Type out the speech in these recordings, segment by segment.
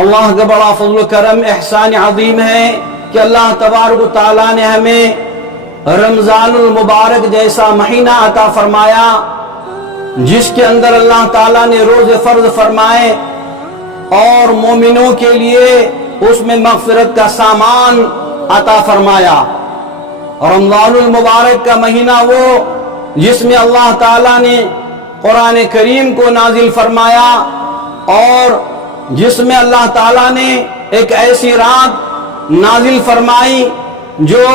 اللہ کا بڑا فضل و کرم احسان عظیم ہے کہ اللہ تبارک و تعالیٰ نے ہمیں رمضان المبارک جیسا مہینہ عطا فرمایا جس کے اندر اللہ تعالیٰ نے روزے فرض فرمائے اور مومنوں کے لیے اس میں مغفرت کا سامان عطا فرمایا۔ رمضان المبارک کا مہینہ وہ جس میں اللہ تعالیٰ نے قرآن کریم کو نازل فرمایا اور جس میں اللہ تعالیٰ نے ایک ایسی رات نازل فرمائی جو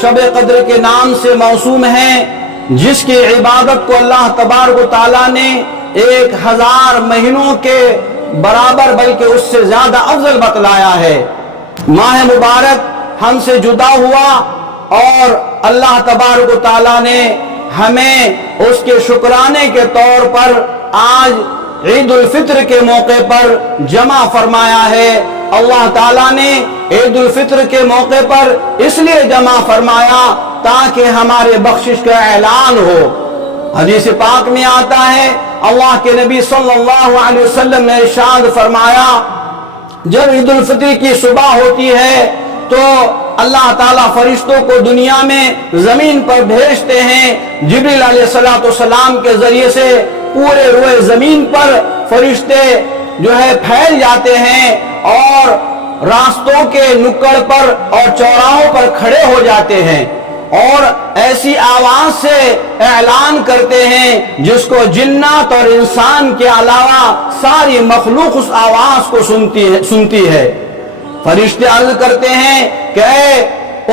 شب قدر کے نام سے موسوم ہے، جس کی عبادت کو اللہ تبارک و تعالیٰ نے 1000 مہینوں کے برابر بلکہ اس سے زیادہ افضل بتلایا ہے۔ ماہ مبارک ہم سے جدا ہوا اور اللہ تبارک و تعالیٰ نے ہمیں اس کے شکرانے کے طور پر آج عید الفطر کے موقع پر جمع فرمایا ہے۔ اللہ تعالیٰ نے عید الفطر کے موقع پر اس لیے جمع فرمایا تاکہ ہمارے بخشش کا اعلان ہو۔ حدیث پاک میں آتا ہے اللہ کے نبی صلی اللہ علیہ وسلم نے ارشاد فرمایا جب عید الفطر کی صبح ہوتی ہے تو اللہ تعالیٰ فرشتوں کو دنیا میں زمین پر بھیجتے ہیں۔ جبریل علیہ السلام کے ذریعے سے پورے روئے زمین پر فرشتے جو ہے پھیل جاتے ہیں اور راستوں کے نکڑ پر اور چوراہوں پر کھڑے ہو جاتے ہیں اور ایسی آواز سے اعلان کرتے ہیں جس کو جنات اور انسان کے علاوہ ساری مخلوق اس آواز کو سنتی ہے۔ فرشتے عرض کرتے ہیں کہ اے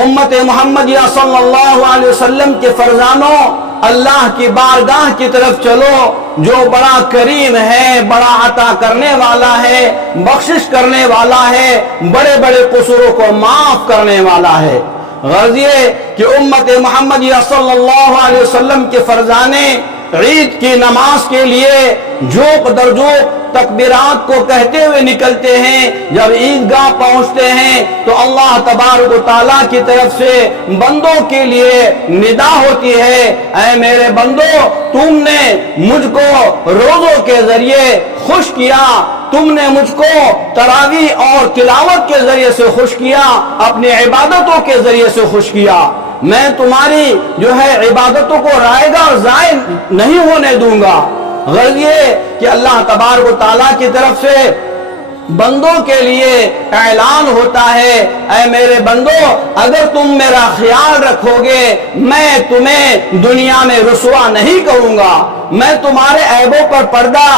امت محمدیہ صلی اللہ علیہ وسلم کے فرزانوں، اللہ کی بارگاہ کی طرف چلو جو بڑا کریم ہے، بڑا عطا کرنے والا ہے، بخشش کرنے والا ہے، بڑے بڑے قصوروں کو معاف کرنے والا ہے۔ غرض یہ کہ امت محمدیہ صلی اللہ علیہ وسلم کے فرزانے عید کی نماز کے لیے جوق در جوق تکبیرات کو کہتے ہوئے نکلتے ہیں۔ جب عیدگاہ پہنچتے ہیں تو اللہ تبارک و تعالیٰ کی طرف سے بندوں کے لیے ندا ہوتی ہے، اے میرے بندو، تم نے مجھ کو روزوں کے ذریعے خوش کیا، تم نے مجھ کو تراویح اور تلاوت کے ذریعے سے خوش کیا، اپنی عبادتوں کے ذریعے سے خوش کیا، میں تمہاری جو ہے عبادتوں کو رائگاں اور ضائع نہیں ہونے دوں گا۔ غرض یہ کہ اللہ تبارک و تعالیٰ کی طرف سے بندوں کے لیے اعلان ہوتا ہے، اے میرے بندو، اگر تم میرا خیال رکھو گے میں تمہیں دنیا میں رسوا نہیں کروں گا، میں تمہارے عیبوں پر پردہ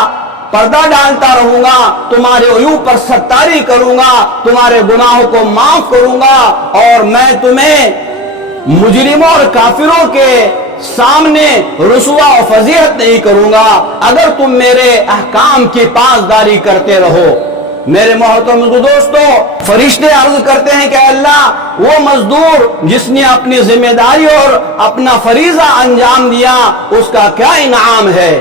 ڈالتا رہوں گا، تمہارے عیوب پر ستاری کروں گا، تمہارے گناہوں کو معاف کروں گا اور میں تمہیں مجرموں اور کافروں کے سامنے رسوا و فضیحت نہیں کروں گا اگر تم میرے احکام کی پاسداری کرتے رہو۔ میرے محترم دوستو، فرشتے عرض کرتے ہیں کہ اللہ، وہ مزدور جس نے اپنی ذمہ داری اور اپنا فریضہ انجام دیا اس کا کیا انعام ہے؟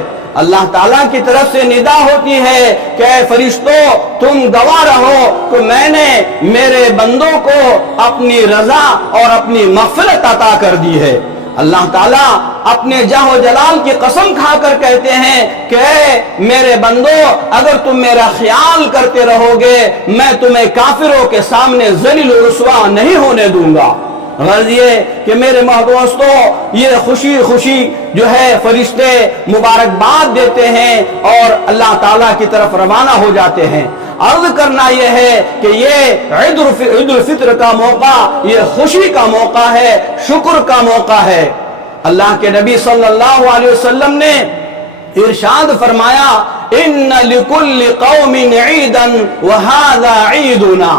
اللہ تعالیٰ کی طرف سے ندا ہوتی ہے کہ اے فرشتوں، تم گواہ رہو کہ میں نے میرے بندوں کو اپنی رضا اور اپنی مغفرت عطا کر دی ہے۔ اللہ تعالیٰ اپنے جاہ و جلال کی قسم کھا کر کہتے ہیں کہ اے میرے بندو، اگر تم میرا خیال کرتے رہو گے میں تمہیں کافروں کے سامنے ذلیل و رسوا نہیں ہونے دوں گا۔ غرض یہ کہ میرے دوستو، یہ خوشی جو ہے فرشتے مبارکباد دیتے ہیں اور اللہ تعالیٰ کی طرف روانہ ہو جاتے ہیں۔ عرض کرنا یہ ہے کہ یہ عید الفطر کا موقع، یہ خوشی کا موقع ہے، شکر کا موقع ہے۔ اللہ کے نبی صلی اللہ علیہ وسلم نے ارشاد فرمایا، ان لکل قوم عیدا وہذا عیدنا،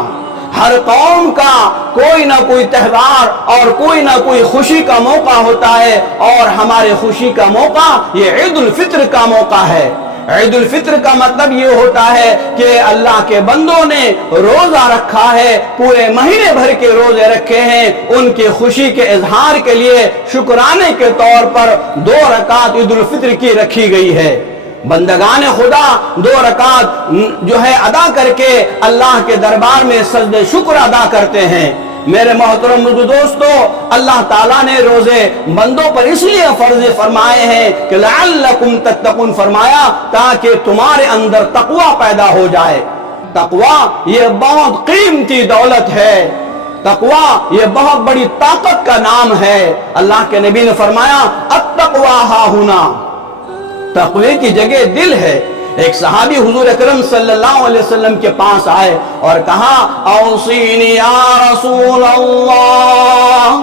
ہر قوم کا کوئی نہ کوئی تہوار اور کوئی نہ کوئی خوشی کا موقع ہوتا ہے اور ہمارے خوشی کا موقع یہ عید الفطر کا موقع ہے۔ عید الفطر کا مطلب یہ ہوتا ہے کہ اللہ کے بندوں نے روزہ رکھا ہے، پورے مہینے بھر کے روزے رکھے ہیں، ان کی خوشی کے اظہار کے لیے شکرانے کے طور پر 2 رکعت عید الفطر کی رکھی گئی ہے۔ بندگان خدا 2 رکعت جو ہے ادا کر کے اللہ کے دربار میں سجد شکر ادا کرتے ہیں۔ میرے محترم دوستو، اللہ تعالیٰ نے روزے بندوں پر اس لیے فرض فرمائے ہیں کہ لعلکم تتقون فرمایا تاکہ تمہارے اندر تقوی پیدا ہو جائے۔ تقوی یہ بہت قیمتی دولت ہے، تقوی یہ بہت بڑی طاقت کا نام ہے۔ اللہ کے نبی نے فرمایا التقوی ہا ہنا، تقوی کی جگہ دل ہے۔ ایک صحابی حضور اکرم صلی اللہ علیہ وسلم کے پاس آئے اور کہا اوصینی یا رسول اللہ،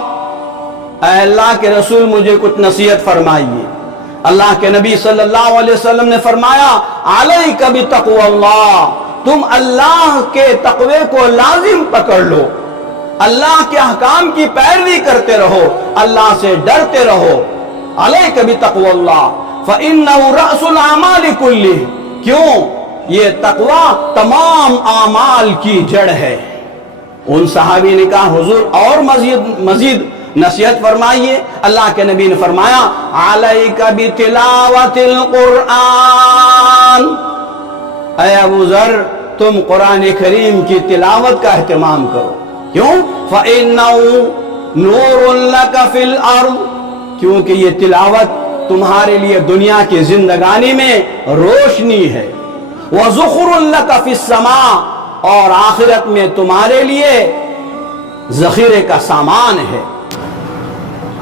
اے اللہ کے رسول مجھے کچھ نصیحت فرمائیے۔ اللہ کے نبی صلی اللہ علیہ وسلم نے فرمایا علیک بتقوی اللہ، تم اللہ کے تقوی کو لازم پکڑ لو، اللہ کے احکام کی پیروی کرتے رہو، اللہ سے ڈرتے رہو۔ علیک بتقوی اللہ فإنہ رأس الأعمال کلہ، کیوں؟ یہ تقوی تمام اعمال کی جڑ ہے۔ ان صحابی نے کہا حضور اور مزید نصیحت فرمائیے۔ اللہ کے نبی نے فرمایا علیک بتلاوت القرآن، اے ابو ذر تم قرآن کریم کی تلاوت کا اہتمام کرو، کیوں؟ فَإِنَّهُ نُورٌ لَكَ فِي الْأَرْضِ، کیونکہ یہ تلاوت تمہارے لیے دنیا کی زندگانی میں روشنی ہے۔ وَذُخْرٌ لَكَ فِي السَّمَاءِ، اور آخرت میں تمہارے لیے ذخیرے کا سامان ہے۔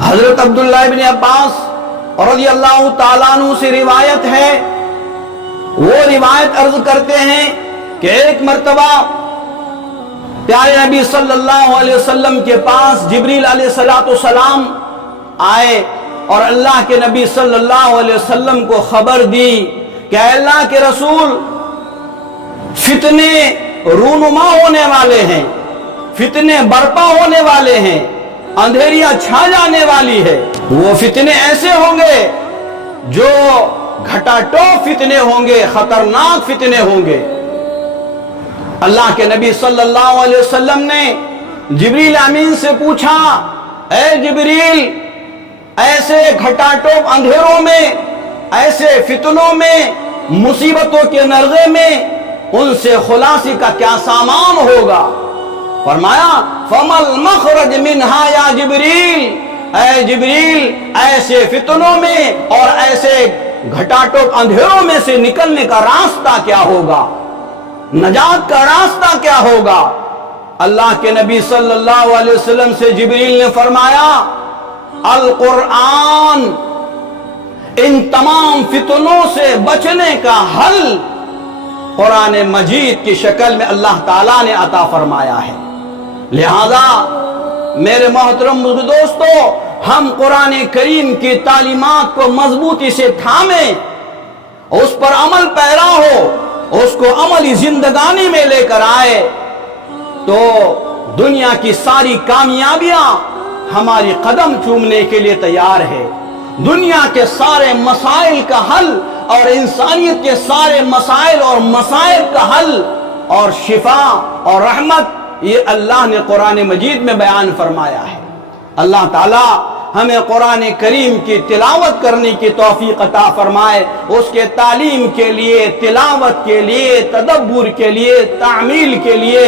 حضرت عبداللہ ابن عباس رضی اللہ تعالیٰ عنہ سے روایت ہے، وہ روایت عرض کرتے ہیں کہ ایک مرتبہ پیارے نبی صلی اللہ علیہ وسلم کے پاس جبریل علیہ السلام آئے اور اللہ کے نبی صلی اللہ علیہ وسلم کو خبر دی کہ اے اللہ کے رسول فتنے رونما ہونے والے ہیں، فتنے برپا ہونے والے ہیں، اندھیریاں چھا جانے والی ہے۔ وہ فتنے ایسے ہوں گے جو گھٹا ٹوپ فتنے ہوں گے، خطرناک فتنے ہوں گے۔ اللہ کے نبی صلی اللہ علیہ وسلم نے جبریل امین سے پوچھا اے جبریل، ایسے گھٹا ٹوپ اندھیروں میں، ایسے فتنوں میں، مصیبتوں کے نرغے میں ان سے خلاصی کا کیا سامان ہوگا؟ فرمایا فَمَا الْمَخْرَجْ مِنْهَا یا جبریل، اے جبریل ایسے فتنوں میں اور ایسے گھٹا ٹوپ اندھیروں میں سے نکلنے کا راستہ کیا ہوگا، نجات کا راستہ کیا ہوگا؟ اللہ کے نبی صلی اللہ علیہ وسلم سے جبریل نے فرمایا القرآن، ان تمام فتنوں سے بچنے کا حل قرآن مجید کی شکل میں اللہ تعالیٰ نے عطا فرمایا ہے۔ لہذا میرے محترم دوستو، ہم قرآن کریم کی تعلیمات کو مضبوطی سے تھامیں، اس پر عمل پیرا ہو، اس کو عملی زندگانی میں لے کر آئے تو دنیا کی ساری کامیابیاں ہماری قدم چومنے کے لیے تیار ہے۔ دنیا کے سارے مسائل کا حل اور انسانیت کے سارے مسائل اور مصائب کا حل اور شفا اور رحمت یہ اللہ نے قرآن مجید میں بیان فرمایا ہے۔ اللہ تعالیٰ ہمیں قرآن کریم کی تلاوت کرنے کی توفیق عطا فرمائے، اس کے تعلیم کے لیے، تلاوت کے لیے، تدبر کے لیے، تعمیل کے لیے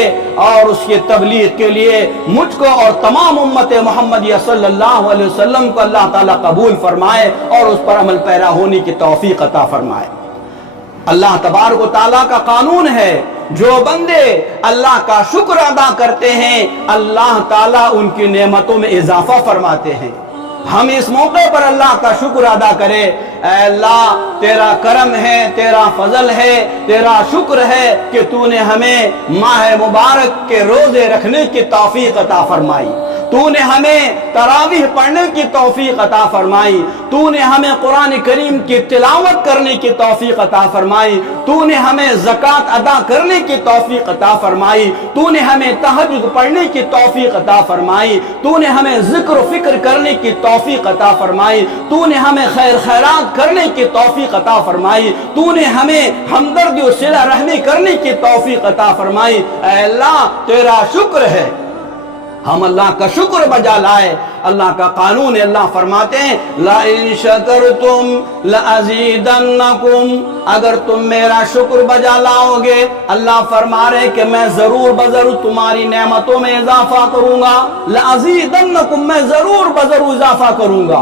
اور اس کے تبلیغ کے لیے مجھ کو اور تمام امت محمدیہ صلی اللہ علیہ وسلم کو اللہ تعالیٰ قبول فرمائے اور اس پر عمل پیرا ہونے کی توفیق عطا فرمائے۔ اللہ تبارک و تعالیٰ کا قانون ہے، جو بندے اللہ کا شکر ادا کرتے ہیں اللہ تعالیٰ ان کی نعمتوں میں اضافہ فرماتے ہیں۔ ہم اس موقع پر اللہ کا شکر ادا کریں، اے اللہ تیرا کرم ہے، تیرا فضل ہے، تیرا شکر ہے کہ تو نے ہمیں ماہ مبارک کے روزے رکھنے کی توفیق عطا فرمائی، تو نے ہمیں تراویح پڑھنے کی توفیق عطا فرمائی، تو نے ہمیں قرآن کریم کی تلاوت کرنے کی توفیق عطا فرمائی، تو نے ہمیں زکوٰۃ ادا کرنے کی توفیق عطا فرمائی، تو نے ہمیں تہجد پڑھنے کی توفیق عطا فرمائی، تو نے ہمیں ذکر و فکر کرنے کی توفیق عطا فرمائی، تو نے ہمیں خیر خیرات کرنے کی توفیق عطا فرمائی، تو نے ہمیں ہمدردی و صلہ رحمی کرنے کی توفیق عطا فرمائی۔ اے اللہ تیرا شکر ہے، ہم اللہ کا شکر بجا لائے۔ اللہ کا قانون ہے، اللہ فرماتے ہیں لَإِن شَكَرْتُمْ لَأَزِيدَنَّكُمْ، اگر تم میرا شکر بجا لاؤ گے اللہ فرما رہے کہ میں ضرور بضرور تمہاری نعمتوں میں اضافہ کروں گا، لَأَزِيدَنَّكُمْ، میں ضرور بضرور اضافہ کروں گا۔